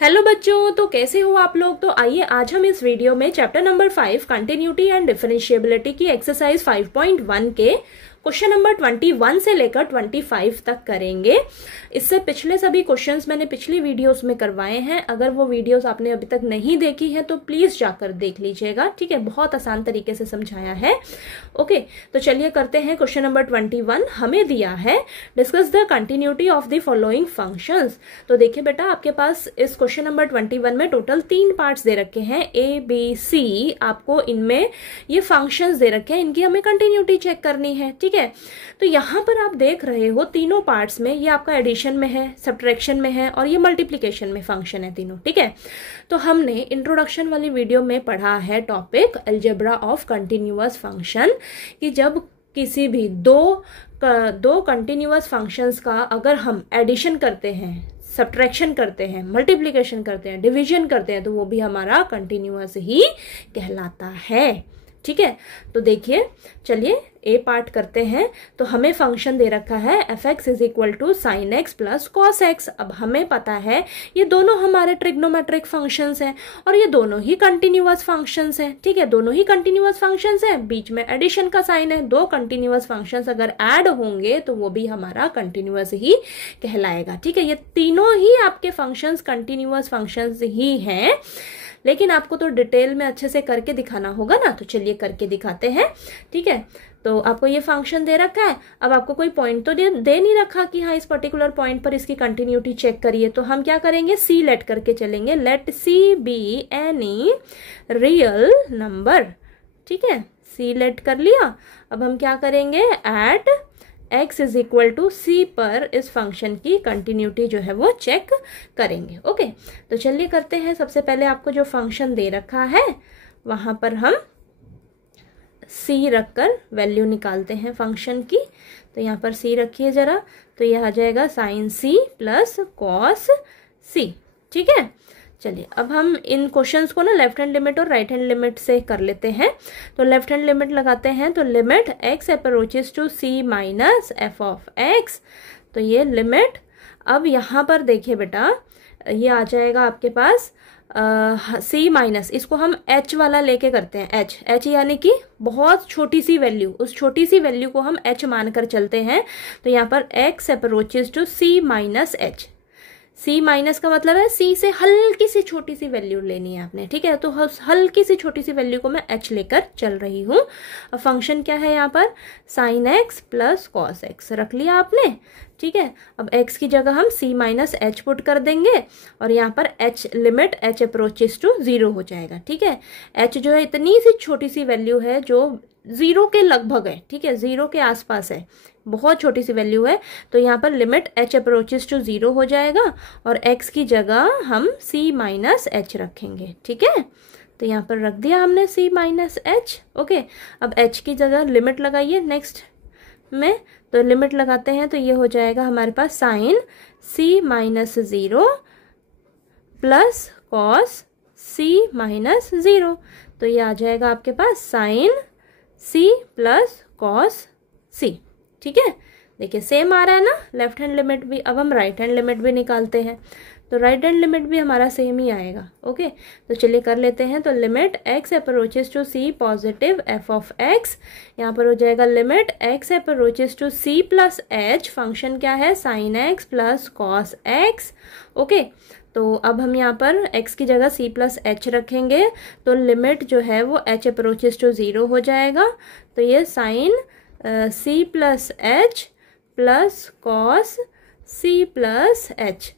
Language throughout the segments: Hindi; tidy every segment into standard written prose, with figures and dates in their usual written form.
हेलो बच्चों, तो कैसे हो आप लोग। तो आइए आज हम इस वीडियो में chapter number 5 continuity and differentiability की एक्सरसाइज 5.1 के क्वेश्चन नंबर 21 से लेकर 25 तक करेंगे। इससे पिछले सभी क्वेश्चंस मैंने पिछली वीडियोस में करवाए हैं। अगर वो वीडियोस आपने अभी तक नहीं देखी है तो प्लीज जाकर देख लीजिएगा, ठीक है। बहुत आसान तरीके से समझाया है। ओके, तो चलिए करते हैं क्वेश्चन नंबर 21। हमें दिया है discuss the continuity of the following functions. तो देखिए बेटा, आपके पास इस क्वेश्चन नंबर 21 में टोटल 3 पार्ट्स दे रखे हैं, ए बी सी। आपको इनमें ये फंक्शंस दे रखे हैं, इनकी हमें कंटिन्यूटी चेक करनी है, ठीक है। तो यहाँ पर आप देख रहे हो तीनों पार्ट्स में, ये आपका एडिशन में है, सब्ट्रैक्शन में है और ये मल्टीप्लिकेशन में फंक्शन है तीनों, ठीक है। तो हमने इंट्रोडक्शन वाली वीडियो में पढ़ा है topic algebra of continuous function, कि जब किसी भी दो कंटिन्यूअस फंक्शंस का अगर हम एडिशन करते हैं, सब्ट्रैक्शन करते हैं, मल्टीप्लिकेशन करते हैं, डिवीजन करते हैं, तो वो भी हमारा कंटिन्यूअस ही कहलाता है, ठीक है। तो देखिए, चलिए ए पार्ट करते हैं। तो हमें फंक्शन दे रखा है f x is equal to sine x plus cos x. अब हमें पता है ये दोनों हमारे ट्रिग्नोमेट्रिक फंक्शंस हैं और ये दोनों ही कंटिन्यूअस फंक्शंस हैं, ठीक है। दोनों ही कंटिन्यूअस फंक्शंस हैं, बीच में एडिशन का साइन है। दो कंटिन्यूअस फंक्शंस अगर ऐड होंगे तो वो भी हमारा कंटिन्यूअस ही कहलाएगा, ठीक है। ये तीनों ही आपके फंक्शंस कंटिन्यूअस फंक्शंस ही हैं, लेकिन आपको तो डिटेल में अच्छे से करके दिखाना होगा ना। तो चलिए करके दिखाते हैं, ठीक है। तो आपको ये फंक्शन दे रखा है। अब आपको कोई पॉइंट तो दे नहीं रखा कि हाँ इस पर्टिकुलर पॉइंट पर इसकी कंटिन्यूटी चेक करिए। तो हम क्या करेंगे, सी लेट करके चलेंगे। Let c be any real number, ठीक है। सी लेट कर लिया। अब हम क्या करेंगे, at x is equal to c पर इस फंक्शन की कंटिन्यूटी जो है वो चेक करेंगे। ओके, तो चलिए करते हैं। सबसे पहले आपको जो फंक्शन दे रखा है वहां पर हम c रखकर वैल्यू निकालते हैं फंक्शन की। तो यहाँ पर c रखिए जरा, तो यह आ जाएगा sign c plus cos c, ठीक है। चलिए अब हम इन क्वेश्चंस को ना लेफ्ट हैंड लिमिट और राइट हैंड लिमिट से कर लेते हैं। तो लेफ्ट हैंड लिमिट लगाते हैं, तो limit x approaches to c minus f of x। तो ये लिमिट, अब यहाँ पर देखिए बेटा, ये आ जाएगा आपके पास c माइनस, इसको हम h वाला लेके करते हैं। h यानी कि बहुत छोटी सी वैल्यू, उस छोटी सी वैल्यू को हम h मानकर चलते हैं। तो यहाँ पर x approaches to c minus h। c minus का मतलब है c से हल्की सी छोटी सी वैल्यू लेनी है आपने, ठीक है। तो हल्की सी छोटी सी वैल्यू को मैं h लेकर चल रही हूँ। अब फंक्शन क्या है यहाँ पर, sine x plus cos x रख लिया आपने, ठीक है। अब x की जगह हम c माइनस h पुट कर देंगे और यहाँ पर h limit h approaches to 0 हो जाएगा, ठीक है। h जो है इतनी सी छोटी सी वैल्यू है जो 0 के लगभग है, ठीक है, 0 के आसपास है, बहुत छोटी सी वैल्यू है। तो यहाँ पर लिमिट h अप्रोचेस टू 0 हो जाएगा और x की जगह हम c माइनस h रखेंगे, ठीक है। तो यहाँ पर रख दिया हमने c माइनस h। ओके, अब h की जगह लिमिट लगाइए नेक्स्ट में। तो लिमिट लगाते हैं तो ये हो जाएगा हमारे पास sin c minus 0 plus cos c minus 0। तो ये आ जाएगा आपके पास sin c plus cos c, ठीक है। देखिए सेम आ रहा है ना लेफ्ट हैंड लिमिट भी। अब हम राइट हैंड लिमिट भी निकालते हैं, तो राइट हैंड लिमिट भी हमारा सेम ही आएगा। ओके, तो चलिए कर लेते हैं। तो limit x approaches to c positive f of x, यहाँ पर हो जाएगा limit x approaches to c plus h, function क्या है sine x plus cos x। Okay, तो अब हम यहाँ पर x की जगह c प्लस h रखेंगे। तो लिमिट जो है वो h अप्रोचेस टू 0 हो जाएगा। तो ये sine c plus h plus cos c plus h।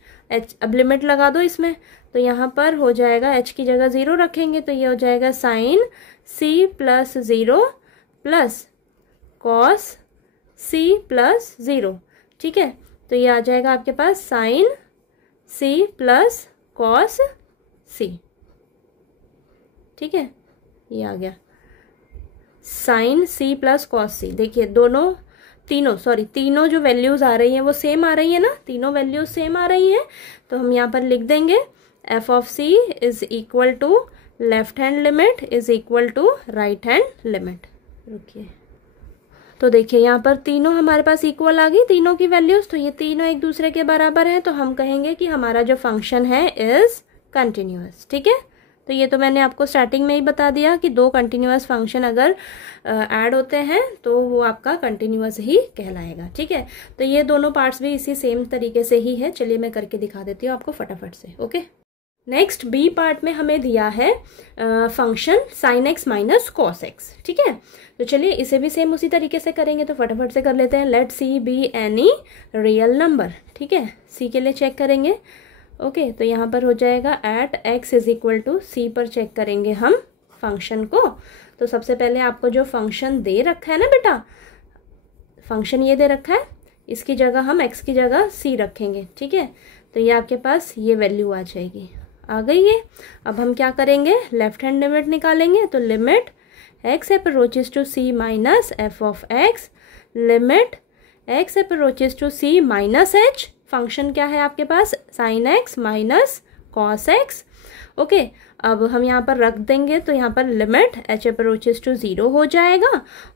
अब लिमिट लगा दो इसमें, तो यहाँ पर हो जाएगा h की जगह 0 रखेंगे, तो ये हो जाएगा sign c plus 0 plus cos c plus 0, ठीक है। तो ये आ जाएगा आपके पास sin c plus cos c, ठीक है। ये आ गया sin c plus cos c। देखिए तीनों जो वैल्यूज आ रही हैं वो सेम आ रही है ना, तीनों वैल्यूज सेम आ रही हैं। तो हम यहाँ पर लिख देंगे f of c is equal to left hand limit is equal to right hand limit. रुकिए, तो देखिए यहाँ पर तीनों हमारे पास इक्वल आ गई, तीनों की वैल्यूज। तो ये तीनों एक दूसरे के बराबर हैं, तो हम कहेंगे कि हमारा जो फंक्शन है इज कंटिन्यूअस। ठीक है, तो ये तो मैंने आपको स्टार्टिंग में ही बता दिया कि दो कंटिन्यूअस फंक्शन अगर ऐड होते हैं तो वो आपका कंटिन्यूअस ही कहलाएगा। ठीक है, तो ये दोनों पार्ट्स भी इसी सेम तरीके से ही है। चलिए मैं करके दिखा देती हूँ आपको फटाफट से। ओके, नेक्स्ट बी पार्ट में हमें दिया है function sine x minus cos x. ठीक है, तो चलिए इसे भी सेम उसी तरीके से करेंगे, तो फटाफट से कर लेते हैं। Let c be any real number. ठीक है, सी के लिए चेक करेंगे। ओके, तो यहाँ पर हो जाएगा at x is equal to c पर चेक करेंगे हम फंक्शन को। तो सबसे पहले आपको जो फंक्शन दे रखा है ना बेटा, फंक्शन ये दे रखा है, इसकी जगह हम एक्स की जगह सी रखेंगे। ठीक है, तो ये आपके पास ये वैल्यू आ जाएगी, आ गई है। अब हम क्या करेंगे, लेफ्ट हैंड लिमिट निकालेंगे। तो limit x approaches to c minus f of x, limit x approaches to c minus h, function क्या है आपके पास, sin x minus cos x. Okay, अब हम यहाँ पर रख देंगे, तो यहाँ पर लिमिट एच अप्रोचेस टू 0 हो जाएगा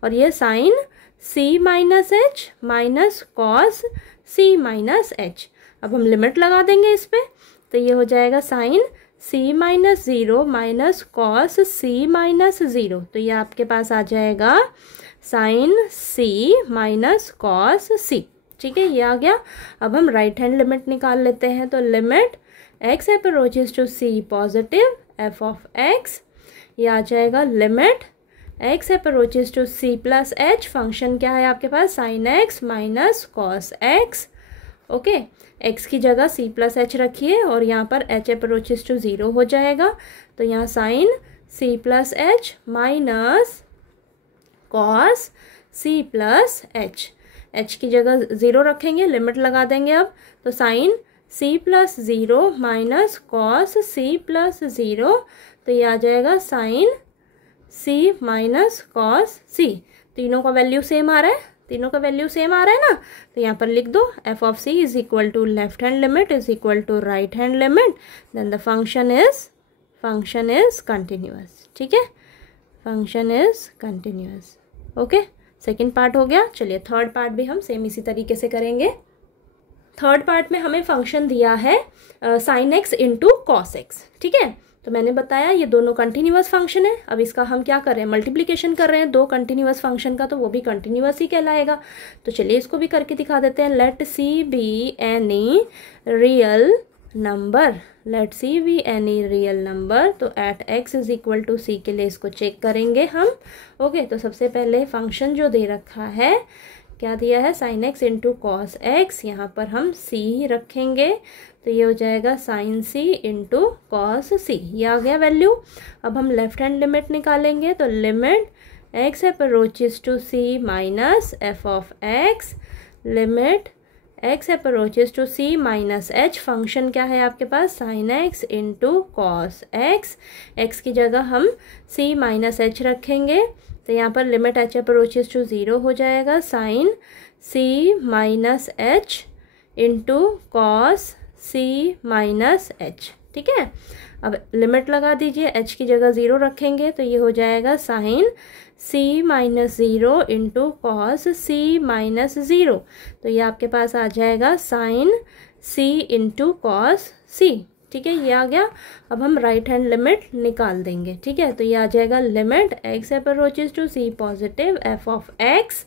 और ये sine c minus H minus cos सी माइनस एच। अब हम लिमिट लगा देंगे इस पे, तो ये हो जाएगा sine c minus 0 minus cos सी माइनस 0। तो ये आपके पास आ जाएगा साइन सी माइनस कॉस सी। ठीक है, ये आ गया। अब हम राइट हैंड लिमिट निकाल लेते हैं। तो limit x approaches to c positive f of x, ये आ जाएगा limit x approaches to c plus h, function क्या है आपके पास, sin x minus cos x. Okay, x की जगह सी प्लस एच रखिए और यहाँ पर एच अप्रोचेस टू 0 हो जाएगा। तो यहाँ sine c plus h minus cos c plus h, h की जगह 0 रखेंगे, लिमिट लगा देंगे अब। तो sine c plus 0 minus cos c plus 0, तो ये आ जाएगा sine c minus cos c. तीनों का वैल्यू सेम आ रहा है, तीनों का वैल्यू सेम आ रहा है ना, तो यहाँ पर लिख दो f of c is equal to left hand limit is equal to right hand limit, then the function is continuous. ठीक है, function is continuous. Okay, second part हो गया। चलिए थर्ड पार्ट भी हम सेम इसी तरीके से करेंगे। थर्ड पार्ट में हमें फंक्शन दिया है sign x into cos x. ठीक है, तो मैंने बताया ये दोनों कंटिन्यूअस फंक्शन है। अब इसका हम क्या कर रहे हैं, मल्टीप्लिकेशन कर रहे हैं दो कंटिन्यूअस फंक्शन का, तो वो भी कंटिन्यूअस ही कहलाएगा। तो चलिए इसको भी करके दिखा देते हैं। Let c be any real number, let c be any real number. तो at x is equal to c के लिए इसको चेक करेंगे हम। ओके, तो सबसे पहले फंक्शन जो दे रखा है, क्या दिया है, sign x into cos x, यहाँ पर हम सी रखेंगे, तो ये हो जाएगा साइन सी इंटू कॉस सी, ये आ गया वैल्यू। अब हम लेफ्ट हैंड लिमिट निकालेंगे। तो limit x approaches to c minus f of x, limit x approaches to c minus h, function क्या है आपके पास, sin x into cos x, x की जगह हम सी माइनस एच रखेंगे, तो यहाँ पर लिमिट एच अप्रोचेस टू 0 हो जाएगा, sine c minus H into cos सी माइनस एच। ठीक है, अब लिमिट लगा दीजिए, एच की जगह 0 रखेंगे, तो ये हो जाएगा sine c minus 0 into cos सी माइनस 0, तो ये आपके पास आ जाएगा साइन सी इंटू कॉस सी। ठीक है, ये आ गया। अब हम राइट हैंड लिमिट निकाल देंगे। ठीक है, तो ये आ जाएगा limit x approaches to c positive f of x,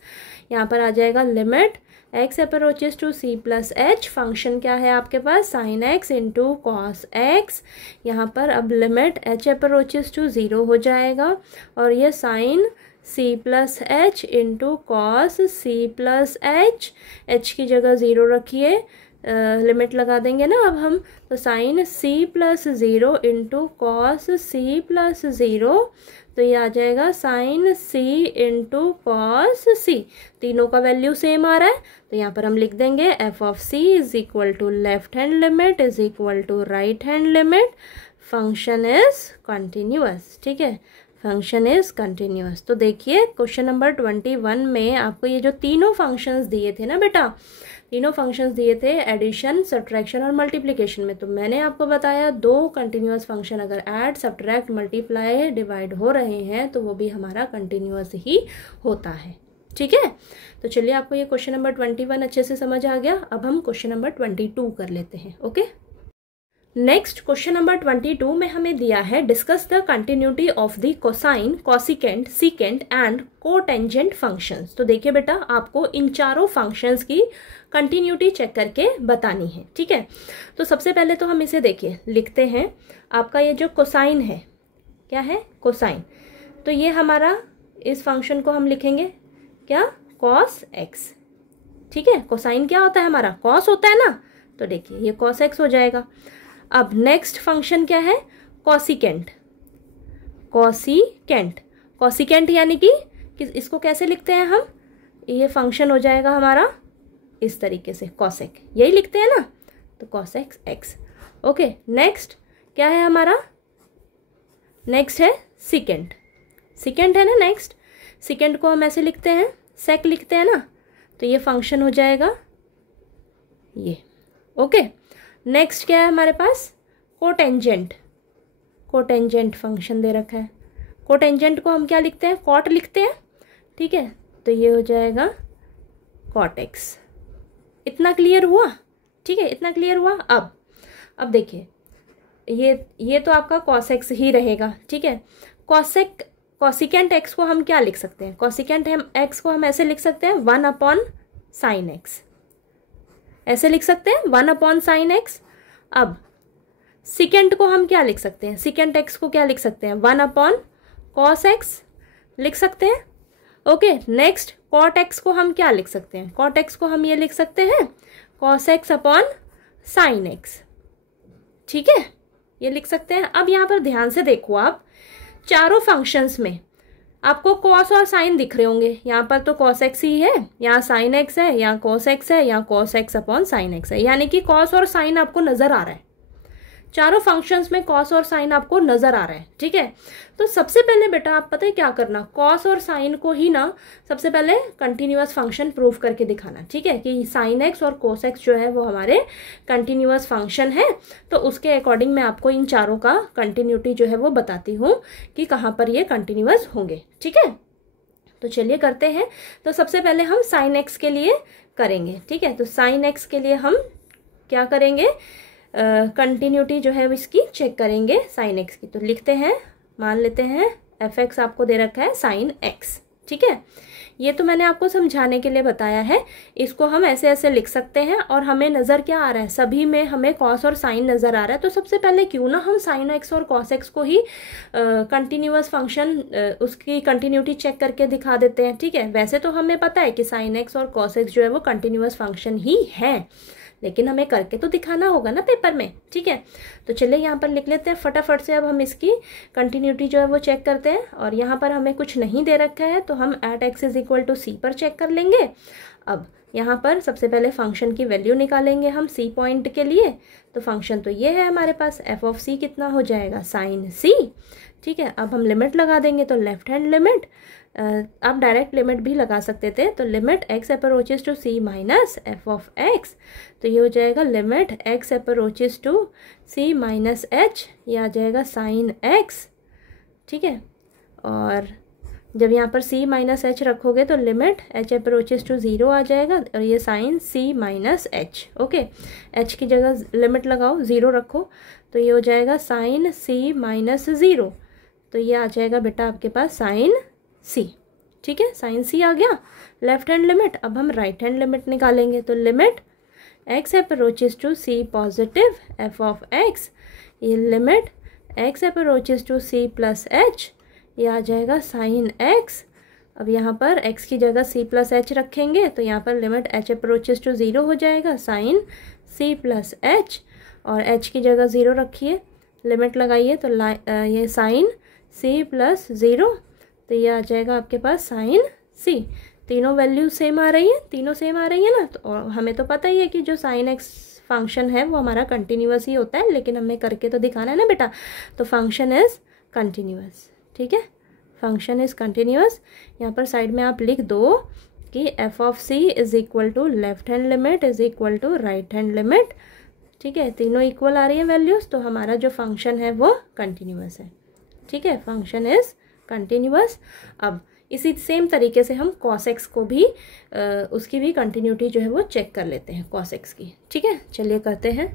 यहाँ पर आ जाएगा limit x approaches to c plus h, function क्या है आपके पास, sin x into cos x, यहाँ पर अब लिमिट एच अप्रोचेस टू 0 हो जाएगा और ये sine c plus h into cos c plus h, h की जगह 0 रखिए, लिमिट लगा देंगे ना अब हम, तो sine c plus 0 into cos c plus 0, तो ये आ जाएगा sine c into cos c. तीनों का वैल्यू सेम आ रहा है, तो यहाँ पर हम लिख देंगे f of c is equal to left hand limit is equal to right hand limit, function is continuous. ठीक है, फंक्शन इज कंटिन्यूअस। तो देखिए क्वेश्चन नंबर 21 में आपको ये जो तीनों फंक्शंस दिए थे ना बेटा, तीनों फंक्शंस दिए थे एडिशन, सब्ट्रैक्शन और मल्टीप्लिकेशन में, तो मैंने आपको बताया दो कंटिन्यूअस फंक्शन अगर ऐड, सब्ट्रैक्ट, मल्टीप्लाई, डिवाइड हो रहे हैं तो वो भी हमारा कंटिन्यूअस ही होता है। ठीक है, तो चलिए आपको ये क्वेश्चन नंबर 21 अच्छे से समझ आ गया। अब हम क्वेश्चन नंबर 22 कर लेते हैं। ओके, नेक्स्ट क्वेश्चन नंबर 22 में हमें दिया है discuss the continuity of the cosine, cosecant, secant and cotangent functions. तो देखिए बेटा, आपको इन चारों फंक्शंस की कंटिन्यूटी चेक करके बतानी है। ठीक है, तो सबसे पहले तो हम इसे देखिए लिखते हैं। आपका ये जो कोसाइन है, क्या है? कोसाइन। तो ये हमारा, इस फंक्शन को हम लिखेंगे क्या? Cos x. ठीक है, कोसाइन क्या होता है हमारा? कॉस होता है ना, तो देखिए ये कॉस एक्स हो जाएगा। अब नेक्स्ट फंक्शन क्या है? कॉसिकेंट। कॉसिकेंट, कॉसिकेंट यानी कि इसको कैसे लिखते हैं हम? ये फंक्शन हो जाएगा हमारा इस तरीके से, कॉसेक, यही लिखते हैं ना, तो कॉसेक एक्स। ओके, नेक्स्ट क्या है हमारा? नेक्स्ट है सीकेंट। सीकेंट है ना नेक्स्ट। सीकेंट को हम ऐसे लिखते हैं, सेक लिखते हैं ना, तो ये फंक्शन हो जाएगा ये। ओके, नेक्स्ट क्या है हमारे पास? कोटेंजेंट। कोटेंजेंट फंक्शन दे रखा है। कोटेंजेंट को हम क्या लिखते हैं? कॉट लिखते हैं। ठीक है, तो ये हो जाएगा कॉट एक्स। इतना क्लियर हुआ? ठीक है, इतना क्लियर हुआ। अब देखिए, ये तो आपका कॉस एक्स ही रहेगा। ठीक है, कॉसिकेंट एक्स को हम क्या लिख सकते हैं? कॉसिकेंट एक्स को हम ऐसे लिख सकते हैं 1/sin एक्स, ऐसे लिख सकते हैं 1/sin एक्स। अब सीकेंट को हम क्या लिख सकते हैं? सीकेंट एक्स को क्या लिख सकते हैं? 1/cos एक्स लिख सकते हैं। ओके, नेक्स्ट कॉट एक्स को हम क्या लिख सकते हैं? कॉट एक्स को हम ये लिख सकते हैं cos x/sin एक्स। ठीक है, ये लिख सकते हैं। अब यहाँ पर ध्यान से देखो, आप चारों फंक्शंस में आपको कॉस और साइन दिख रहे होंगे। यहाँ पर तो cos x ही है, यहाँ sin x है, यहाँ cos x है, यहाँ cos x/sin x है, यानी कि cos और साइन आपको नजर आ रहा है। चारों फंक्शंस में cos और साइन आपको नजर आ रहा है। ठीक है, तो सबसे पहले बेटा आप पता है क्या करना? cos और साइन को ही ना सबसे पहले कंटिन्यूअस फंक्शन प्रूव करके दिखाना। ठीक है, कि sin x और cos x जो है वो हमारे कंटिन्यूअस फंक्शन है। तो उसके अकॉर्डिंग मैं आपको इन चारों का कंटिन्यूटी जो है वो बताती हूँ कि कहाँ पर ये कंटिन्यूअस होंगे। ठीक है, तो चलिए करते हैं। तो सबसे पहले हम sin x के लिए करेंगे। ठीक है, तो sin x के लिए हम क्या करेंगे? कंटिन्यूटी जो है इसकी चेक करेंगे sin x की। तो लिखते हैं, मान लेते हैं f(x) आपको दे रखा है sin x। ठीक है, ये तो मैंने आपको समझाने के लिए बताया है। इसको हम ऐसे ऐसे लिख सकते हैं और हमें नज़र क्या आ रहा है? सभी में हमें cos और sin नज़र आ रहा है। तो सबसे पहले क्यों ना हम sin x और cos x को ही कंटिन्यूअस फंक्शन उसकी कंटिन्यूटी चेक करके दिखा देते हैं। ठीक है, वैसे तो हमें पता है कि sin x और cos x जो है वो कंटिन्यूअस फंक्शन ही है, लेकिन हमें करके तो दिखाना होगा ना पेपर में। ठीक है, तो चलिए यहाँ पर लिख लेते हैं फटाफट से। अब हम इसकी कंटिन्यूटी जो है वो चेक करते हैं। और यहाँ पर हमें कुछ नहीं दे रखा है, तो हम @x = c पर चेक कर लेंगे। अब यहाँ पर सबसे पहले फंक्शन की वैल्यू निकालेंगे हम c पॉइंट के लिए। तो फंक्शन तो ये है हमारे पास, f(c) कितना हो जाएगा? sin c। ठीक है, अब हम लिमिट लगा देंगे, तो लेफ्ट हैंड लिमिट, आप डायरेक्ट लिमिट भी लगा सकते थे। तो limit x approaches to c minus f(x), तो ये हो जाएगा limit x approaches to c minus h, ये आ जाएगा sin x। ठीक है, और जब यहाँ पर c माइनस h रखोगे तो लिमिट h अप्रोचेस टू 0 आ जाएगा, और ये sin c minus h। Okay, h की जगह लिमिट लगाओ, 0 रखो, तो ये हो जाएगा sin c माइनस 0। तो ये आ जाएगा बेटा आपके पास sin c। ठीक है, sin c आ गया लेफ्ट हैंड लिमिट। अब हम राइट हैंड लिमिट निकालेंगे, तो limit x approaches to c positive f(x), ये limit x approaches to c plus h, ये आ जाएगा sin x। अब यहाँ पर x की जगह c प्लस h रखेंगे, तो यहाँ पर लिमिट h अप्रोचेस टू 0 हो जाएगा sin c प्लस h, और h की जगह 0 रखिए, लिमिट लगाइए, तो ये sin c प्लस 0, तो ये आ जाएगा आपके पास sin c। तीनों वैल्यू सेम आ रही है, तीनों सेम आ रही है ना। तो और हमें तो पता ही है कि जो sin x फंक्शन है वो हमारा कंटिन्यूअस ही होता है, लेकिन हमें करके तो दिखाना है ना बेटा। तो फंक्शन इज कंटिन्यूअस। ठीक है, फंक्शन इज कंटिन्यूअस। यहाँ पर साइड में आप लिख दो कि f(c) = left hand limit = right hand limit. ठीक है, तीनों इक्वल आ रही है वैल्यूज, तो हमारा जो फंक्शन है वो कंटिन्यूअस है। ठीक है, फंक्शन इज कंटिन्यूअस। अब इसी सेम तरीके से हम cos x को भी उसकी भी कंटिन्यूटी जो है वो चेक कर लेते हैं cos x की। ठीक है, चलिए करते हैं।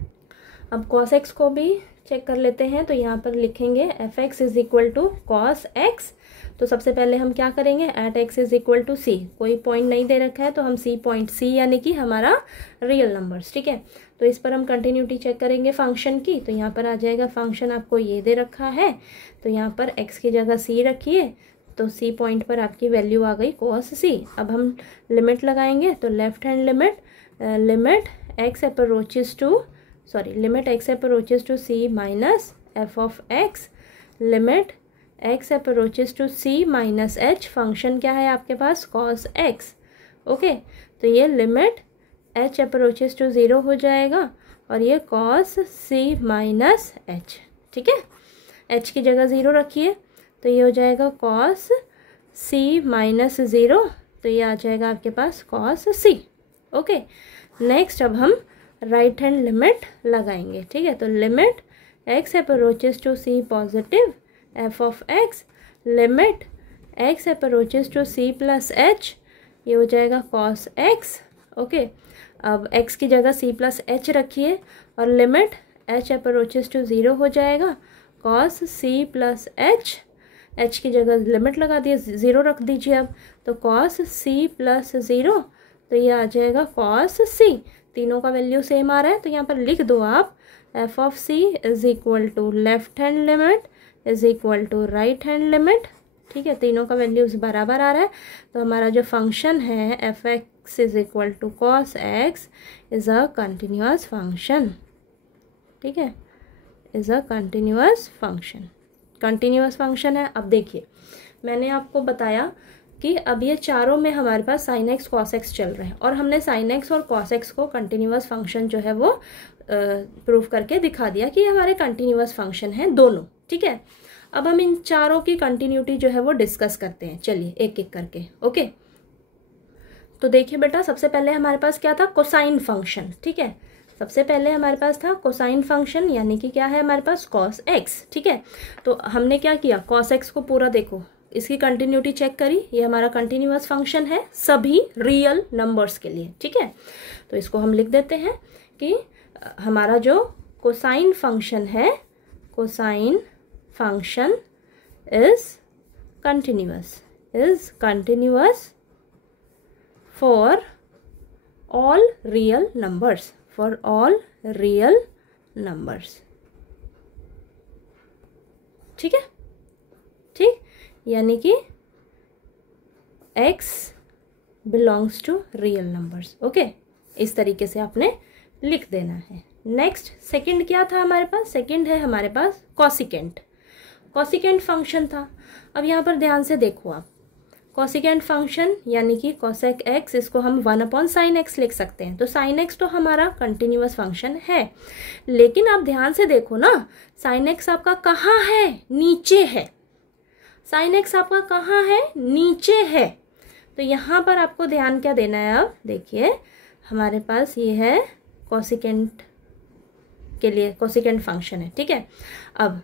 अब cos x को भी चेक कर लेते हैं, तो यहाँ पर लिखेंगे f x is equal to cos x. तो सबसे पहले हम क्या करेंगे, at x is equal to c, कोई पॉइंट नहीं दे रखा है तो हम सी पॉइंट, सी यानी कि हमारा रियल नंबर्स, ठीक है। तो इस पर हम कंटिन्यूटी चेक करेंगे फंक्शन की, तो यहाँ पर आ जाएगा फंक्शन आपको ये दे रखा है, तो यहाँ पर एक्स की जगह सी रखिए, तो सी पॉइंट पर आपकी वैल्यू आ गई कॉस सी। अब हम लिमिट लगाएंगे, तो left hand limit, limit x approaches to, sorry limit x approaches to c minus f of x, limit x approaches to c minus h, function क्या है आपके पास कॉस एक्स, ओके। तो ये लिमिट एच अप्रोचेस टू 0 हो जाएगा और ये कॉस सी माइनस एच, ठीक है। एच की जगह 0 रखिए, तो ये हो जाएगा कॉस सी माइनस 0, तो ये आ जाएगा आपके पास कॉस सी, ओके। नेक्स्ट अब हम राइट हैंड लिमिट लगाएंगे, ठीक है। तो limit x approaches to c positive f of x, limit x approaches to c plus h, ये हो जाएगा कॉस एक्स, ओके। अब x की जगह c प्लस एच रखिए और लिमिट h अप्रोचेस टू 0 हो जाएगा cos c plus H, h की जगह लिमिट लगा दिए, 0 रख दीजिए अब, तो कॉस c प्लस 0, तो ये आ जाएगा कॉस c। तीनों का वैल्यू सेम आ रहा है, तो यहाँ पर लिख दो आप f of c is equal to left hand limit is equal to right hand limit, ठीक है। तीनों का वैल्यूज बराबर आ रहा है, तो हमारा जो फंक्शन है f x is equal to cos x is a continuous function, ठीक है, is a continuous function, continuous function है। अब देखिए मैंने आपको बताया कि अब ये चारों में हमारे पास साइन एक्स कॉस एक्स चल रहे हैं और हमने साइन एक्स और कॉस एक्स को कंटिन्यूअस फंक्शन जो है वो प्रूव करके दिखा दिया कि हमारे कंटिन्यूअस फंक्शन हैं दोनों, ठीक है। अब हम इन चारों की कंटिन्यूटी जो है वो डिस्कस करते हैं, चलिए एक एक करके, ओके। तो देखिए बेटा, सबसे पहले हमारे पास क्या था, कोसाइन फंक्शन, ठीक है। सबसे पहले हमारे पास था कोसाइन फंक्शन, यानी कि क्या है हमारे पास कॉस एक्स, ठीक है। तो हमने क्या किया, कॉस एक्स को पूरा देखो, इसकी कंटिन्यूटी चेक करी, ये हमारा कंटिन्यूअस फंक्शन है सभी रियल नंबर्स के लिए, ठीक है। तो इसको हम लिख देते हैं कि हमारा जो कोसाइन फंक्शन है, cosine function is continuous for all real numbers, for all real numbers, ठीक है, ठीक, यानी कि x belongs to real numbers, okay. इस तरीके से आपने लिख देना है। नेक्स्ट सेकंड क्या था हमारे पास, सेकंड है हमारे पास कॉसिकेंट, कॉसिकेंट फंक्शन था। अब यहाँ पर ध्यान से देखो आप, कॉसिकेंट फंक्शन यानी कि कॉसेक एक्स, इसको हम 1/sin x लिख सकते हैं। तो sin x तो हमारा कंटिन्यूअस फंक्शन है, लेकिन आप ध्यान से देखो ना, sin x आपका कहाँ है, नीचे है, sin x आपका कहाँ है, नीचे है। तो यहाँ पर आपको ध्यान क्या देना है, अब देखिए हमारे पास ये है कॉसिकेंट के लिए, कॉसिकेंट फंक्शन है, ठीक है। अब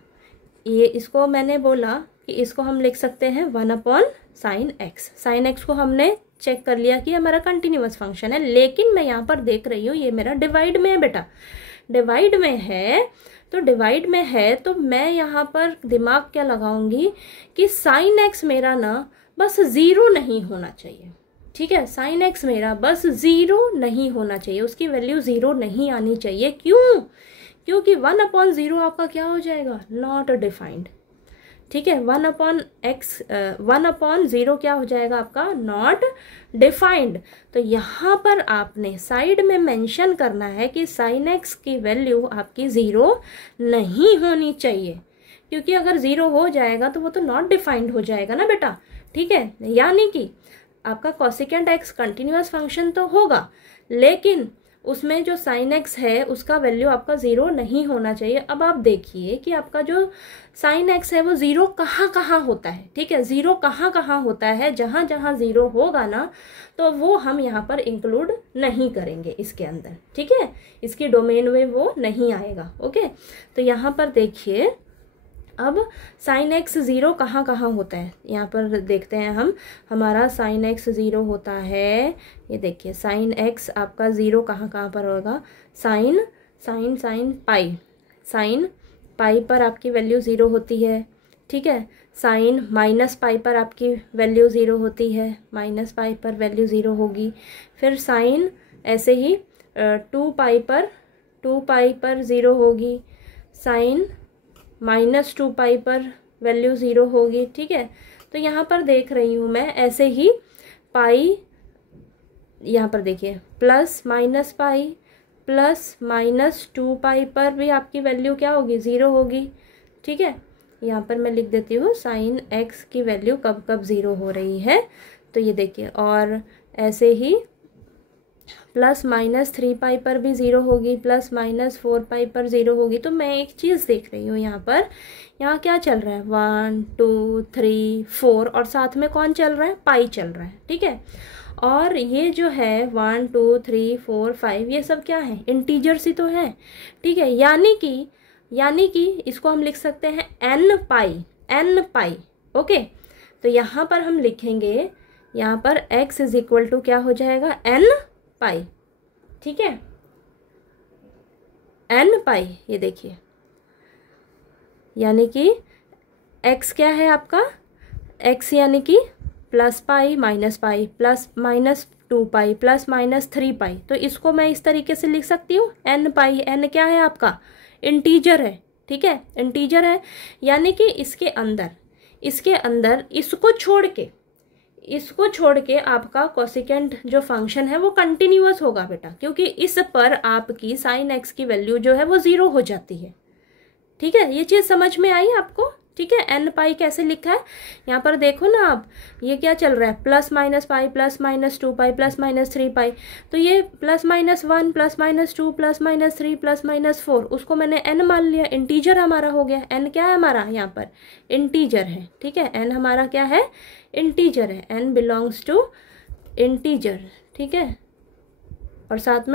ये इसको मैंने बोला कि इसको हम लिख सकते हैं 1/sin x, sin x को हमने चेक कर लिया कि हमारा कंटिन्यूअस फंक्शन है, लेकिन मैं यहाँ पर देख रही हूँ ये मेरा डिवाइड में है बेटा, डिवाइड में है। तो डिवाइड में है तो मैं यहाँ पर दिमाग क्या लगाऊंगी कि sin x मेरा ना बस 0 नहीं होना चाहिए, ठीक है। sin x मेरा बस 0 नहीं होना चाहिए, उसकी वैल्यू 0 नहीं आनी चाहिए। क्यों, क्योंकि 1/0 आपका क्या हो जाएगा, नॉट डिफाइंड, ठीक है। 1/0 क्या हो जाएगा आपका, नॉट डिफाइंड। तो यहाँ पर आपने साइड में मेंशन करना है कि sin x की वैल्यू आपकी 0 नहीं होनी चाहिए, क्योंकि अगर 0 हो जाएगा तो वो तो नॉट डिफाइंड हो जाएगा ना बेटा, ठीक है। यानी कि आपका कॉसिकेंट x कंटिन्यूअस फंक्शन तो होगा, लेकिन उसमें जो sin x है उसका वैल्यू आपका 0 नहीं होना चाहिए। अब आप देखिए कि आपका जो sin x है वो 0 कहाँ कहाँ होता है, ठीक है। 0 कहाँ कहाँ होता है, जहाँ जहाँ 0 होगा ना तो वो हम यहाँ पर इंक्लूड नहीं करेंगे इसके अंदर, ठीक है, इसकी डोमेन में वो नहीं आएगा, ओके। तो यहाँ पर देखिए अब sin x 0 कहाँ कहाँ होता है, यहाँ पर देखते हैं हम, हमारा sin x 0 होता है, ये देखिए sin x आपका 0 कहाँ कहाँ पर होगा, sin साइन पाई पर आपकी वैल्यू 0 होती है, ठीक है। साइन माइनस पाई पर आपकी वैल्यू 0 होती है, माइनस पाई पर वैल्यू 0 होगी। फिर साइन ऐसे ही 2 पाई पर 0 होगी, साइन माइनस 2 पाई पर वैल्यू 0 होगी, ठीक है। तो यहाँ पर देख रही हूँ मैं ऐसे ही पाई, यहाँ पर देखिए plus minus pi plus minus 2 पाई पर भी आपकी वैल्यू क्या होगी, 0 होगी, ठीक है। यहाँ पर मैं लिख देती हूँ साइन एक्स की वैल्यू कब कब 0 हो रही है, तो ये देखिए। और ऐसे ही प्लस माइनस 3 पाई पर भी 0 होगी, प्लस माइनस 4 पाई पर 0 होगी। तो मैं एक चीज़ देख रही हूँ यहाँ पर, यहाँ क्या चल रहा है, 1 2 3 4 और साथ में कौन चल रहा है, पाई चल रहा है, ठीक है। और ये जो है 1 2 3 4 5 ये सब क्या है, इंटीजर्स ही तो है, ठीक है। यानी कि इसको हम लिख सकते हैं n पाई, ओके। तो यहाँ पर हम लिखेंगे, यहाँ पर x इज इक्वल टू क्या हो जाएगा, n पाई, ठीक है, n पाई। ये देखिए, यानी कि x क्या है आपका, x यानी कि plus pi minus pi plus minus 2 pi plus minus 3 पाई। तो इसको मैं इस तरीके से लिख सकती हूँ n पाई। n क्या है आपका, इंटीजर है, ठीक है, इंटीजर है। यानी कि इसके अंदर इसको छोड़ के आपका कोसिकेंट जो फंक्शन है वो कंटिन्यूअस होगा बेटा, क्योंकि इस पर आपकी साइन एक्स की वैल्यू जो है वो 0 हो जाती है, ठीक है। ये चीज़ समझ में आई आपको, ठीक है। n पाई कैसे लिखा है, यहाँ पर देखो ना आप, ये क्या चल रहा है, plus minus pi plus minus 2 pi plus minus 3 पाई। तो ये plus minus 1 plus minus 2 plus minus 3 plus minus 4, उसको मैंने n मान लिया, इंटीजर हमारा हो गया। n क्या है हमारा, यहाँ पर इंटीजर है, ठीक है। n हमारा क्या है, इंटीजर है, n बिलोंग्स टू इंटीजर, ठीक है। और साथ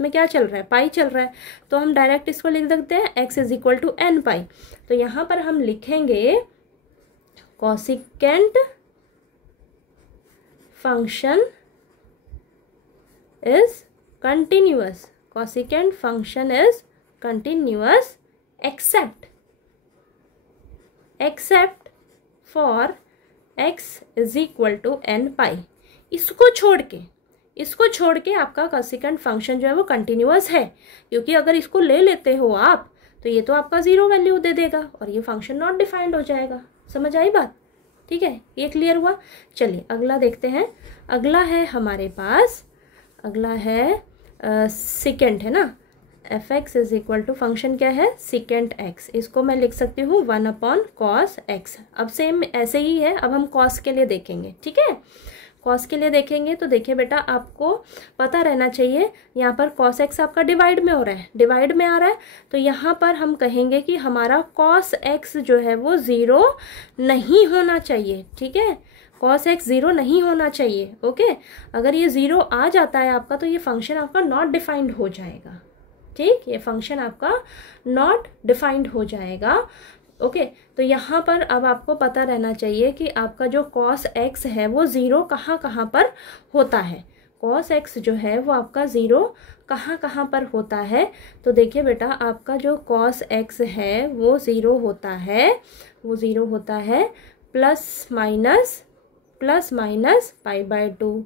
में क्या चल रहा है, पाई चल रहा है। तो हम डायरेक्ट इसको लिख सकते हैं x is equal to n pi. तो यहाँ पर हम लिखेंगे cosecant function is continuous, cosecant function is continuous except for x is equal to n pi. इसको छोड़ के आपका कोसिकेंट फंक्शन जो है वो कंटिन्यूअस है, क्योंकि अगर इसको ले लेते हो आप तो ये तो आपका 0 वैल्यू दे देगा और ये फंक्शन नॉट डिफाइंड हो जाएगा। समझ आई बात, ठीक है, ये क्लियर हुआ। चलिए अगला देखते हैं। अगला है हमारे पास, अगला है सेकेंट है ना, f x is equal to function क्या है, सेकेंट एक्स। इसको मैं लिख सकती हूँ 1 अपॉन कॉस एक्स। अब सेम ऐसे ही है, अब हम कॉस के लिए देखेंगे, ठीक है। कॉस के लिए देखेंगे तो देखिए बेटा, आपको पता रहना चाहिए, यहाँ पर कॉस एक्स आपका डिवाइड में हो रहा है, डिवाइड में आ रहा है। तो यहाँ पर हम कहेंगे कि हमारा कॉस एक्स जो है वो 0 नहीं होना चाहिए, ठीक है। कॉस एक्स 0 नहीं होना चाहिए, ओके। अगर ये 0 आ जाता है आपका तो ये फंक्शन आपका नॉट डिफाइंड हो जाएगा, ठीक, ये फंक्शन आपका नॉट डिफाइंड हो जाएगा, ओके। तो यहाँ पर अब आपको पता रहना चाहिए कि आपका जो कॉस एक्स है वो 0 कहाँ पर होता है। कॉस एक्स जो है वो आपका 0 कहाँ पर होता है। तो देखिए बेटा, आपका जो कॉस एक्स है वो 0 होता है plus minus pi by 2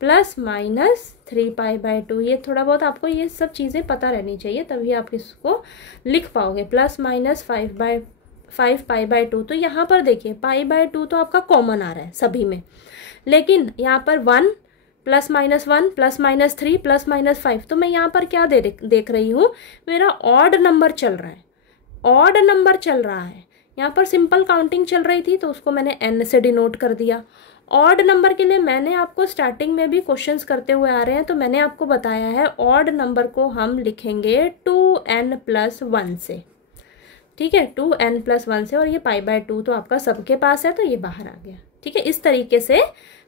plus minus 3 pi by 2। ये थोड़ा बहुत आपको ये सब चीज़ें पता रहनी चाहिए, तभी आप इसको लिख पाओगे। Plus minus 5 pi by 2। तो यहाँ पर देखिए पाई बाय 2 तो आपका कॉमन आ रहा है सभी में, लेकिन यहाँ पर 1 plus minus 1 plus minus 3 plus minus 5। तो मैं यहाँ पर क्या देख रही हूँ, मेरा ऑड नंबर चल रहा है, यहाँ पर सिंपल काउंटिंग चल रही थी तो उसको मैंने n से डिनोट कर दिया। ऑड नंबर के लिए मैंने आपको स्टार्टिंग में भी क्वेश्चंस करते हुए आ रहे हैं, तो मैंने आपको बताया है ऑड नंबर को हम लिखेंगे 2n+1 से, ठीक है, 2n+1 से। और ये पाई बाय 2 तो आपका सबके पास है तो ये बाहर आ गया, ठीक है। इस तरीके से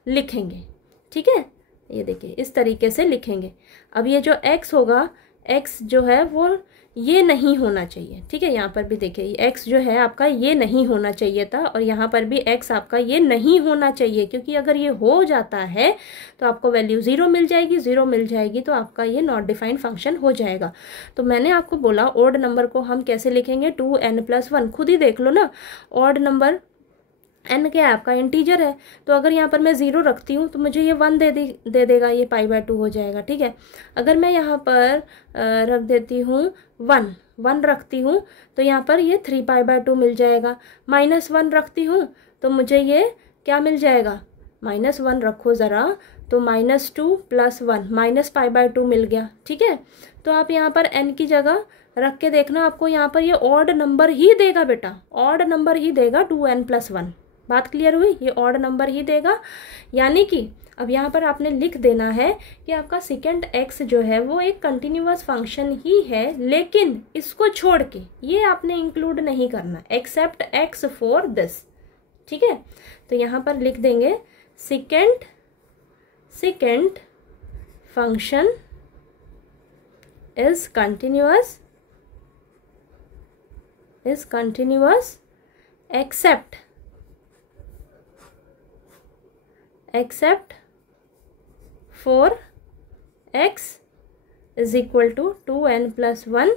लिखेंगे, ठीक है, ये देखिए इस तरीके से लिखेंगे। अब ये जो x होगा, x जो है वो ये नहीं होना चाहिए, ठीक है। यहाँ पर भी देखिए x जो है आपका ये नहीं होना चाहिए था, और यहाँ पर भी x आपका ये नहीं होना चाहिए, क्योंकि अगर ये हो जाता है तो आपको वैल्यू 0 मिल जाएगी, 0 मिल जाएगी तो आपका ये नॉट डिफाइंड फंक्शन हो जाएगा। तो मैंने आपको बोला ऑड नंबर को हम कैसे लिखेंगे, 2n+1, खुद ही देख लो ना। ऑड नंबर n क्या है आपका, इंटीजर है, तो अगर यहाँ पर मैं 0 रखती हूँ तो मुझे ये 1 दे देगा, ये π/2 हो जाएगा, ठीक है। अगर मैं यहाँ पर रख देती हूँ 1 रखती हूँ तो यहाँ पर ये 3π/2 मिल जाएगा। -1 रखती हूँ तो मुझे ये क्या मिल जाएगा, -1 रखो ज़रा, तो -2 + 1 -π/2 मिल गया, ठीक है। तो आप यहाँ पर n की जगह रख के देखना, आपको यहाँ पर ये ऑड नंबर ही देगा बेटा, ऑड नंबर ही देगा 2n+1। बात क्लियर हुई, ये ऑड नंबर ही देगा। यानी कि अब यहाँ पर आपने लिख देना है कि आपका सेकेंड x जो है वो एक कंटिन्यूअस फंक्शन ही है, लेकिन इसको छोड़ के ये आपने इंक्लूड नहीं करना, एक्सेप्ट x फॉर दिस, ठीक है। तो यहाँ पर लिख देंगे second function is continuous except for x is equal to 2n+1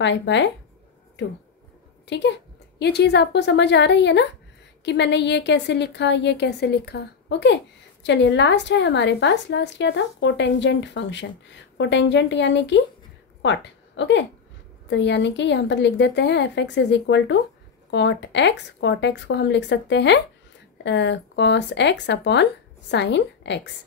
π/2, ठीक है। ये चीज़ आपको समझ आ रही है ना कि मैंने ये कैसे लिखा, ये कैसे लिखा, ओके। चलिए लास्ट है हमारे पास, लास्ट क्या था, कोटेंजेंट फंक्शन। कोटेंजेंट यानी कि कॉट, ओके। तो यानी कि यहाँ पर लिख देते हैं f(x) is equal to cot x। Cot x को हम लिख सकते हैं cos x upon sine x,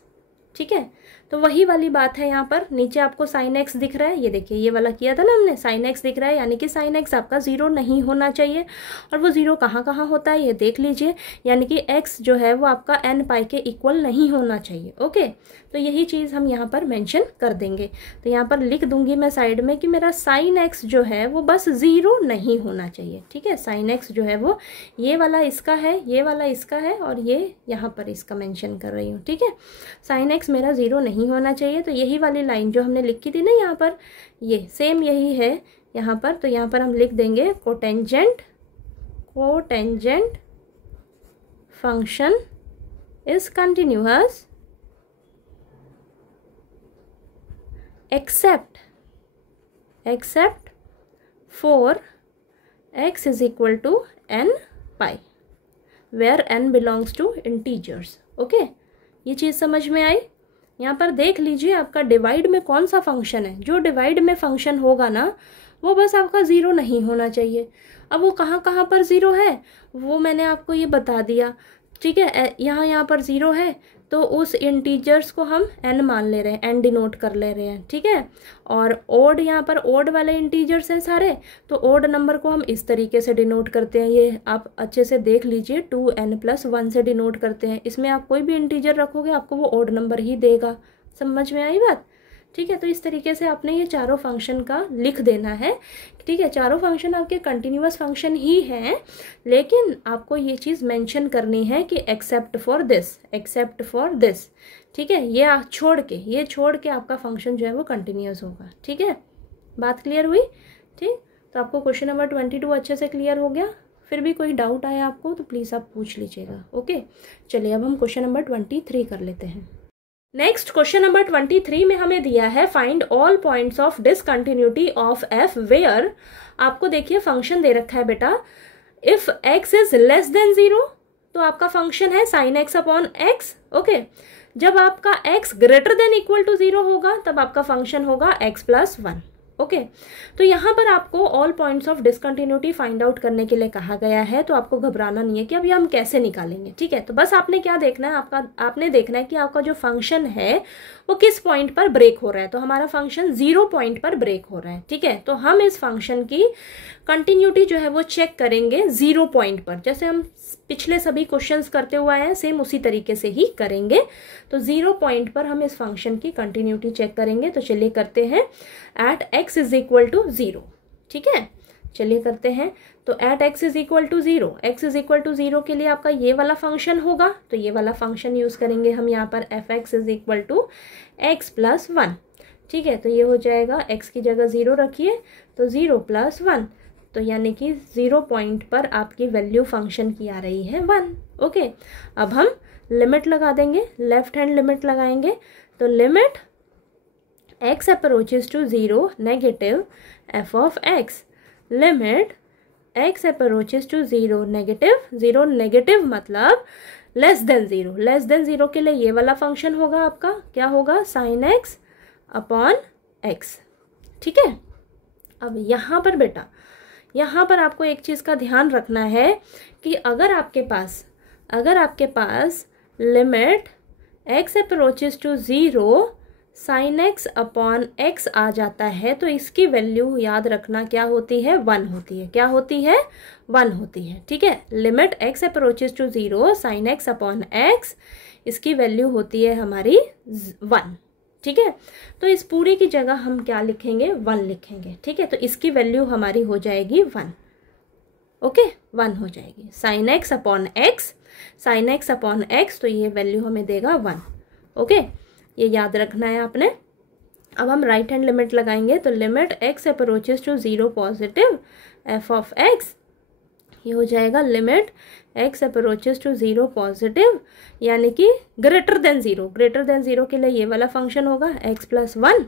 ठीक है। तो वही वाली बात है, यहाँ पर नीचे आपको साइन x दिख रहा है, ये देखिए ये वाला किया था ना हमने, साइन x दिख रहा है, यानी कि साइन x आपका 0 नहीं होना चाहिए। और वो 0 कहाँ कहाँ होता है ये देख लीजिए, यानी कि x जो है वो आपका n π के इक्वल नहीं होना चाहिए, ओके। तो यही चीज़ हम यहाँ पर मेंशन कर देंगे। तो यहाँ पर लिख दूंगी मैं साइड में कि मेरा साइन x जो है वो बस 0 नहीं होना चाहिए, ठीक है। साइन x जो है वो ये वाला इसका है, ये वाला इसका है, और ये यहाँ पर इसका मेंशन कर रही हूँ, ठीक है। साइन x मेरा 0 नहीं होना चाहिए। तो यही वाली लाइन जो हमने लिखी थी ना यहाँ पर, ये सेम यही है यहाँ पर। तो यहाँ पर हम लिख देंगे cotangent function is continuous except for x is equal to n π, where n belongs to integers, okay. ये चीज़ समझ में आई। यहाँ पर देख लीजिए आपका डिवाइड में कौन सा फंक्शन है, जो डिवाइड में फंक्शन होगा ना वो बस आपका 0 नहीं होना चाहिए। अब वो कहाँ कहाँ पर 0 है वो मैंने आपको ये बता दिया, ठीक है। यहाँ पर 0 है तो उस इंटीजर्स को हम n मान ले रहे हैं, n डिनोट कर ले रहे हैं, ठीक है। और ओड, यहाँ पर ओड वाले इंटीजर्स हैं सारे, तो ओड नंबर को हम इस तरीके से डिनोट करते हैं, ये आप अच्छे से देख लीजिए, 2n+1 से डिनोट करते हैं। इसमें आप कोई भी इंटीजर रखोगे आपको वो ओड नंबर ही देगा। समझ में आई बात, ठीक है। तो इस तरीके से आपने ये चारों फंक्शन का लिख देना है, ठीक है। चारों फंक्शन आपके कंटिन्यूअस फंक्शन ही हैं, लेकिन आपको ये चीज़ मेंशन करनी है कि एक्सेप्ट फॉर दिस, ठीक है। ये छोड़ के आपका फंक्शन जो है वो कंटिन्यूअस होगा, ठीक है। बात क्लियर हुई, ठीक। तो आपको क्वेश्चन नंबर 22 अच्छे से क्लियर हो गया। फिर भी कोई डाउट आया आपको तो प्लीज़ आप पूछ लीजिएगा, ओके। चलिए अब हम क्वेश्चन नंबर 23 कर लेते हैं। नेक्स्ट क्वेश्चन नंबर 23 में हमें दिया है find all points of discontinuity of f where, आपको देखिए फंक्शन दे रखा है बेटा, if x is less than 0 तो आपका फंक्शन है sine x upon x, okay. जब आपका x greater than equal to 0 होगा तब आपका फंक्शन होगा x+1, ओके। तो यहाँ पर आपको all points of discontinuity find out करने के लिए कहा गया है, तो आपको घबराना नहीं है कि अब ये हम कैसे निकालेंगे, ठीक है। तो बस आपने क्या देखना है, आपने देखना है कि आपका जो फंक्शन है वो किस पॉइंट पर ब्रेक हो रहा है। तो हमारा फंक्शन 0 पॉइंट पर ब्रेक हो रहा है, ठीक है। तो हम इस फंक्शन की कंटिन्यूटी जो है वो चेक करेंगे 0 पॉइंट पर, जैसे हम पिछले सभी क्वेश्चंस करते हुए आए हैं सेम उसी तरीके से ही करेंगे। तो 0 पॉइंट पर हम इस फंक्शन की कंटिन्यूटी चेक करेंगे। तो चलिए करते हैं at x is equal to 0, ठीक है। चलिए करते हैं, तो at x is equal to 0, x is equal to 0 के लिए आपका ये वाला फंक्शन होगा, तो ये वाला फंक्शन यूज करेंगे हम यहाँ पर f(x) is equal to x+1। ठीक है, तो ये हो जाएगा x की जगह 0 रखिए तो 0 + 1, तो यानी कि 0 पॉइंट पर आपकी वैल्यू फंक्शन की आ रही है 1। ओके, अब हम लिमिट लगा देंगे, लेफ्ट हैंड लिमिट लगाएंगे, तो limit x approaches to 0 negative f of x, limit x approaches to 0 negative, 0 negative मतलब लेस देन 0, लेस देन 0 के लिए ये वाला फंक्शन होगा आपका, क्या होगा, sin x अपॉन x। ठीक है, अब यहाँ पर बेटा, यहाँ पर आपको एक चीज़ का ध्यान रखना है कि अगर आपके पास limit x approaches to 0 sin x upon x आ जाता है तो इसकी वैल्यू याद रखना क्या होती है, 1 होती है। क्या होती है, 1 होती है। ठीक है, limit x approaches to 0 sin x upon x, इसकी वैल्यू होती है हमारी 1। ठीक है, तो इस पूरी की जगह हम क्या लिखेंगे, 1 लिखेंगे। ठीक है, तो इसकी वैल्यू हमारी हो जाएगी 1। ओके, 1 हो जाएगी sin x upon x, sin x upon x, तो ये वैल्यू हमें देगा 1। ओके, ये याद रखना है आपने। अब हम राइट हैंड लिमिट लगाएंगे, तो limit x approaches to 0 positive f of x, ये हो जाएगा limit x approaches to 0 positive यानी कि ग्रेटर देन 0, ग्रेटर देन 0 के लिए ये वाला फंक्शन होगा x + 1।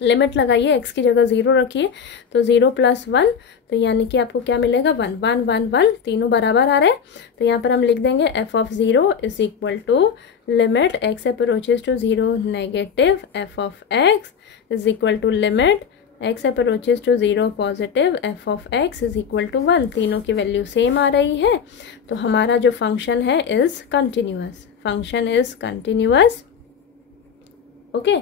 लिमिट लगाइए, x की जगह 0 रखिए तो 0 + 1, तो यानी कि आपको क्या मिलेगा, 1 1 1 1, तीनों बराबर आ रहे हैं, तो यहाँ पर हम लिख देंगे f of 0 is equal to limit x approaches to 0 negative f of x is equal to limit x approaches to 0 positive f of x is equal to 1। तीनों की वैल्यू सेम आ रही है, तो हमारा जो फंक्शन है is continuous, function is continuous. Okay,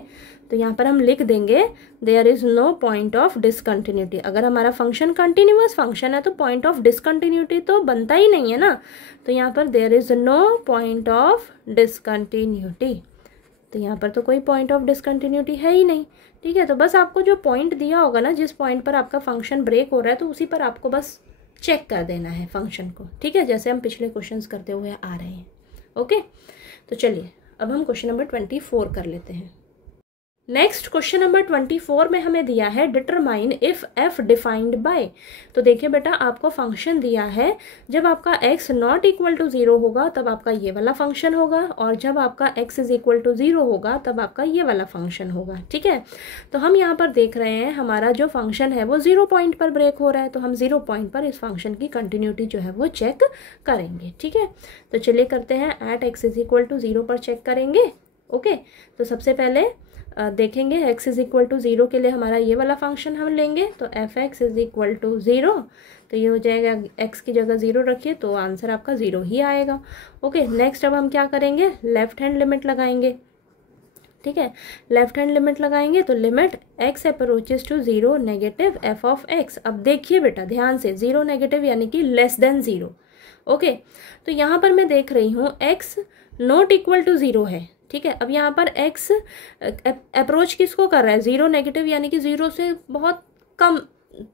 तो यहाँ पर हम लिख देंगे there is no point of discontinuity. अगर हमारा फंक्शन कंटिन्यूअस फंक्शन है तो पॉइंट ऑफ डिसकंटिन्यूटी तो बनता ही नहीं है ना, तो यहाँ पर there is no point of discontinuity, तो यहाँ पर तो कोई पॉइंट ऑफ डिसकंटिन्यूटी है ही नहीं। ठीक है, तो बस आपको जो पॉइंट दिया होगा ना, जिस पॉइंट पर आपका फंक्शन ब्रेक हो रहा है, तो उसी पर आपको बस चेक कर देना है फंक्शन को। ठीक है, जैसे हम पिछले क्वेश्चंस करते हुए आ रहे हैं। ओके, तो चलिए अब हम क्वेश्चन नंबर 24 कर लेते हैं। नेक्स्ट क्वेश्चन नंबर 24 में हमें दिया है determine if f defined by. तो देखिए बेटा, आपको फंक्शन दिया है, जब आपका x नॉट इक्वल टू 0 होगा तब आपका ये वाला फंक्शन होगा, और जब आपका x इज इक्वल टू 0 होगा तब आपका ये वाला फंक्शन होगा। ठीक है, तो हम यहाँ पर देख रहे हैं हमारा जो फंक्शन है वो 0 पॉइंट पर ब्रेक हो रहा है, तो हम 0 पॉइंट पर इस फंक्शन की कंटिन्यूटी जो है वो चेक करेंगे। ठीक है, तो चलिए करते हैं, at x is equal to 0 पर चेक करेंगे। ओके, तो सबसे पहले देखेंगे x इज इक्वल टू 0 के लिए हमारा ये वाला फंक्शन हम लेंगे, तो f(x) इज इक्वल टू 0, तो ये हो जाएगा x की जगह 0 रखिए तो आंसर आपका 0 ही आएगा। ओके, नेक्स्ट अब हम क्या करेंगे, लेफ्ट हैंड लिमिट लगाएंगे। ठीक है, लेफ्ट हैंड लिमिट लगाएंगे तो limit x approaches to 0 negative f of x। अब देखिए बेटा ध्यान से, 0 नेगेटिव यानी कि लेस देन 0। ओके, तो यहाँ पर मैं देख रही हूँ x नॉट इक्वल टू 0 है। ठीक है, अब यहाँ पर x अप्रोच किसको कर रहा है, 0 नेगेटिव यानी कि 0 से बहुत कम,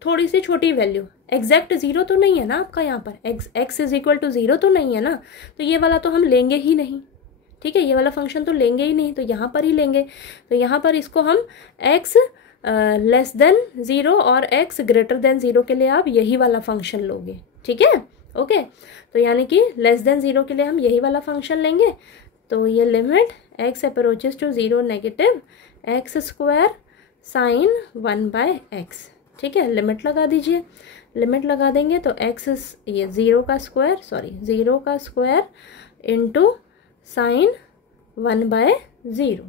थोड़ी सी छोटी वैल्यू, एग्जैक्ट 0 तो नहीं है ना आपका, यहाँ पर x इज इक्वल टू 0 तो नहीं है ना, तो ये वाला तो हम लेंगे ही नहीं। ठीक है, ये वाला फंक्शन तो लेंगे ही नहीं, तो यहाँ पर ही लेंगे, तो यहाँ पर इसको हम x लेस देन 0 और x ग्रेटर देन 0 के लिए आप यही वाला फंक्शन लोगे। ठीक है, ओके, तो यानी कि लेस देन 0 के लिए हम यही वाला फंक्शन लेंगे, तो ये limit x approaches to 0 negative x² sine 1/x। ठीक है, लिमिट लगा दीजिए, लिमिट लगा देंगे तो x ये 0 का स्क्वायर इंटू साइन 1/0।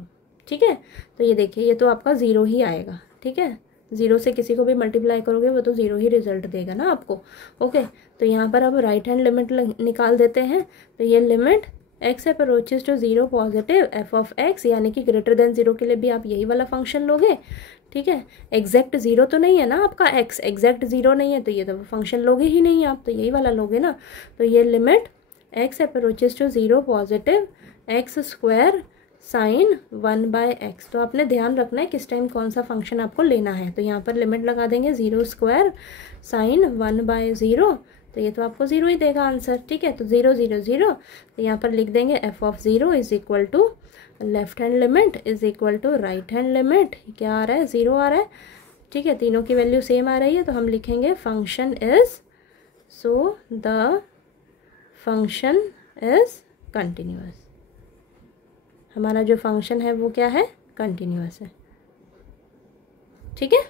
ठीक है, तो ये देखिए ये तो आपका 0 ही आएगा। ठीक है, 0 से किसी को भी मल्टीप्लाई करोगे वो तो 0 ही रिजल्ट देगा ना आपको। ओके, तो यहाँ पर अब राइट हैंड लिमिट निकाल देते हैं, तो ये limit x approaches to 0 positive f of x यानी कि ग्रेटर देन 0 के लिए भी आप यही वाला फंक्शन लोगे। ठीक है, एग्जैक्ट 0 तो नहीं है ना आपका x, एग्जैक्ट 0 नहीं है तो ये तो फंक्शन लोगे ही नहीं आप, तो यही वाला लोगे ना, तो ये limit x approaches to 0 positive x² sine 1/x। तो आपने ध्यान रखना है किस टाइम कौन सा फंक्शन आपको लेना है, तो यहाँ पर लिमिट लगा देंगे 0² साइन 1/0 तो ये तो आपको 0 ही देगा आंसर। ठीक है, तो 0 0 0, तो यहाँ पर लिख देंगे f(0) is equal to left hand limit is equal to right hand limit. क्या आ रहा है, 0 आ रहा है। ठीक है, तीनों की वैल्यू सेम आ रही है, तो हम लिखेंगे function is, so the function is continuous. हमारा जो फंक्शन है वो क्या है, कंटिन्यूअस है। ठीक है,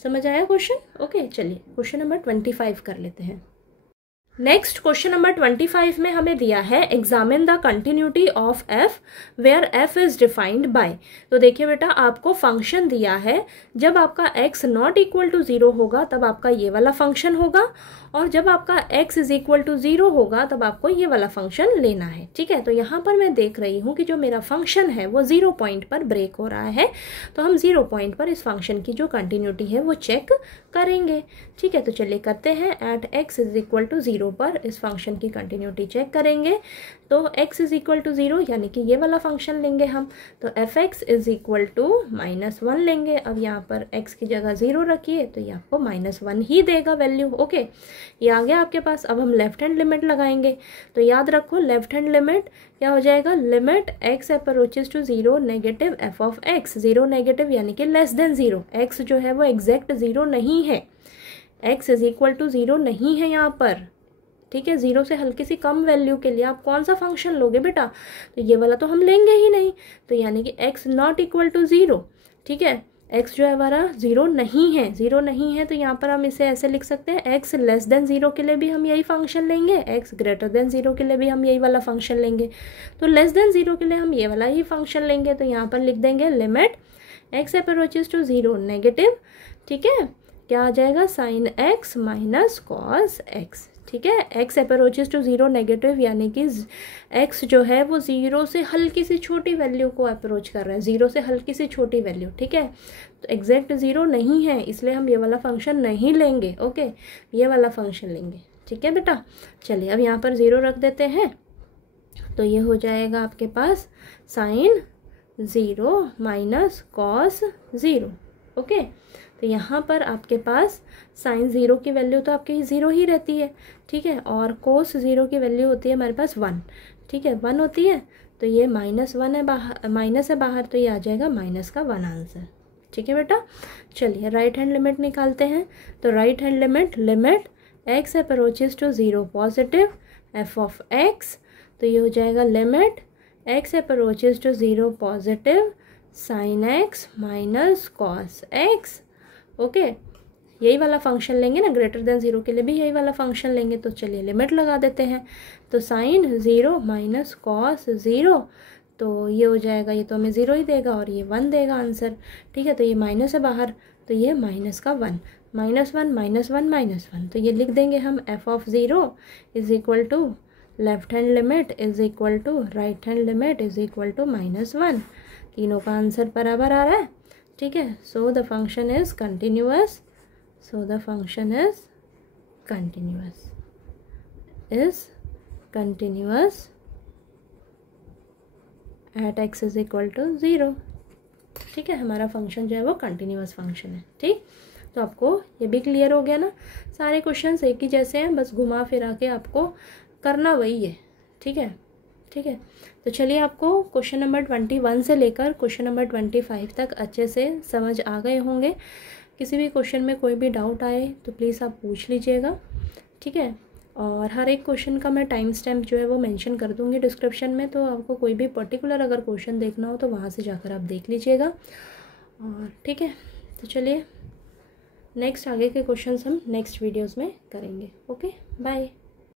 समझ आया क्वेश्चन। ओके, चलिए क्वेश्चन नंबर 25 कर लेते हैं। नेक्स्ट क्वेश्चन नंबर 25 में हमें दिया है examine the continuity of f where f is defined by. तो देखिए बेटा, आपको फंक्शन दिया है, जब आपका x नॉट इक्वल टू 0 होगा तब आपका ये वाला फंक्शन होगा, और जब आपका x इज इक्वल टू 0 होगा तब आपको ये वाला फंक्शन लेना है। ठीक है, तो यहाँ पर मैं देख रही हूँ कि जो मेरा फंक्शन है वो 0 पॉइंट पर ब्रेक हो रहा है, तो हम 0 पॉइंट पर इस फंक्शन की जो कंटिन्यूटी है वो चेक करेंगे। ठीक है, तो चलिए करते हैं। At x is equal to 0 पर इस फंक्शन की कंटिन्यूटी चेक करेंगे। तो x इज इक्वल टू 0 यानी कि ये वाला फंक्शन लेंगे हम, तो f(x) इज इक्वल टू -1 लेंगे। अब यहाँ पर x की जगह 0 रखिए, तो ये आपको -1 ही देगा वैल्यू। ओके, ये आ गया आपके पास। अब हम लेफ्ट हैंड लिमिट लगाएंगे, तो याद रखो लेफ्ट हैंड लिमिट क्या हो जाएगा, limit x approaches to 0 negative f(x), 0 negative यानी कि लेस देन 0। x जो है वो एग्जैक्ट 0 नहीं है, x इज इक्वल टू 0 नहीं है यहाँ पर। ठीक है, 0 से हल्की सी कम वैल्यू के लिए आप कौन सा फंक्शन लोगे बेटा, तो ये वाला तो हम लेंगे ही नहीं। तो यानी कि x नॉट इक्वल टू 0। ठीक है, x जो है हमारा 0 नहीं है, 0 नहीं है, तो यहाँ पर हम इसे ऐसे लिख सकते हैं, x लेस देन 0 के लिए भी हम यही फंक्शन लेंगे, x ग्रेटर देन 0 के लिए भी हम यही वाला फंक्शन लेंगे। तो लेस देन 0 के लिए हम ये वाला ही फंक्शन लेंगे, तो यहाँ पर लिख देंगे limit x approaches to 0 negative. ठीक है, क्या आ जाएगा, sin x minus cos x। ठीक है, x अप्रोचेस टू 0 नेगेटिव यानी कि x जो है वो 0 से हल्की सी छोटी वैल्यू को अप्रोच कर रहा है, 0 से हल्की सी छोटी वैल्यू। ठीक है, तो एग्जैक्ट 0 नहीं है, इसलिए हम ये वाला फंक्शन नहीं लेंगे। ओके, ये वाला फंक्शन लेंगे। ठीक है बेटा, चलिए अब यहाँ पर 0 रख देते हैं, तो ये हो जाएगा आपके पास sin 0 माइनस cos 0। ओके, तो यहाँ पर आपके पास sin 0 की वैल्यू तो आपकी 0 ही रहती है। ठीक है, और cos 0 की वैल्यू होती है हमारे पास 1। ठीक है, 1 होती है, तो ये -1 है बाहर, माइनस है बाहर, तो ये आ जाएगा माइनस का 1 आंसर। ठीक है बेटा, चलिए राइट हैंड लिमिट निकालते हैं। तो right hand limit x approaches to 0 positive f(x), तो ये हो जाएगा limit x approaches to 0 positive sin x minus cos x। Okay, यही वाला फंक्शन लेंगे ना, ग्रेटर देन 0 के लिए भी यही वाला फंक्शन लेंगे। तो चलिए लिमिट लगा देते हैं, तो sin 0 माइनस cos 0, तो ये हो जाएगा, ये तो हमें 0 ही देगा और ये 1 देगा आंसर। ठीक है, तो ये माइनस है बाहर, तो ये माइनस का 1, -1 -1 -1, तो ये लिख देंगे हम f(0) is equal to left hand limit is equal to right hand limit is equal to -1। तीनों का आंसर बराबर आ रहा है। ठीक है, so the function is continuous, so the function is continuous at x is equal to 0। ठीक है, हमारा फंक्शन जो है वो कंटिन्यूअस फंक्शन है। ठीक, तो आपको ये भी क्लियर हो गया ना, सारे क्वेश्चंस एक ही जैसे हैं, बस घुमा फिरा के आपको करना वही है। ठीक है, ठीक है, तो चलिए आपको क्वेश्चन नंबर 21 से लेकर क्वेश्चन नंबर 25 तक अच्छे से समझ आ गए होंगे। किसी भी क्वेश्चन में कोई भी डाउट आए तो प्लीज़ आप पूछ लीजिएगा। ठीक है, और हर एक क्वेश्चन का मैं टाइम स्टैम्प जो है वो मेंशन कर दूंगी डिस्क्रिप्शन में, तो आपको कोई भी पर्टिकुलर अगर क्वेश्चन देखना हो तो वहाँ से जाकर आप देख लीजिएगा। और ठीक है, तो चलिए नेक्स्ट आगे के क्वेश्चंस हम नेक्स्ट वीडियोस में करेंगे। Okay, bye.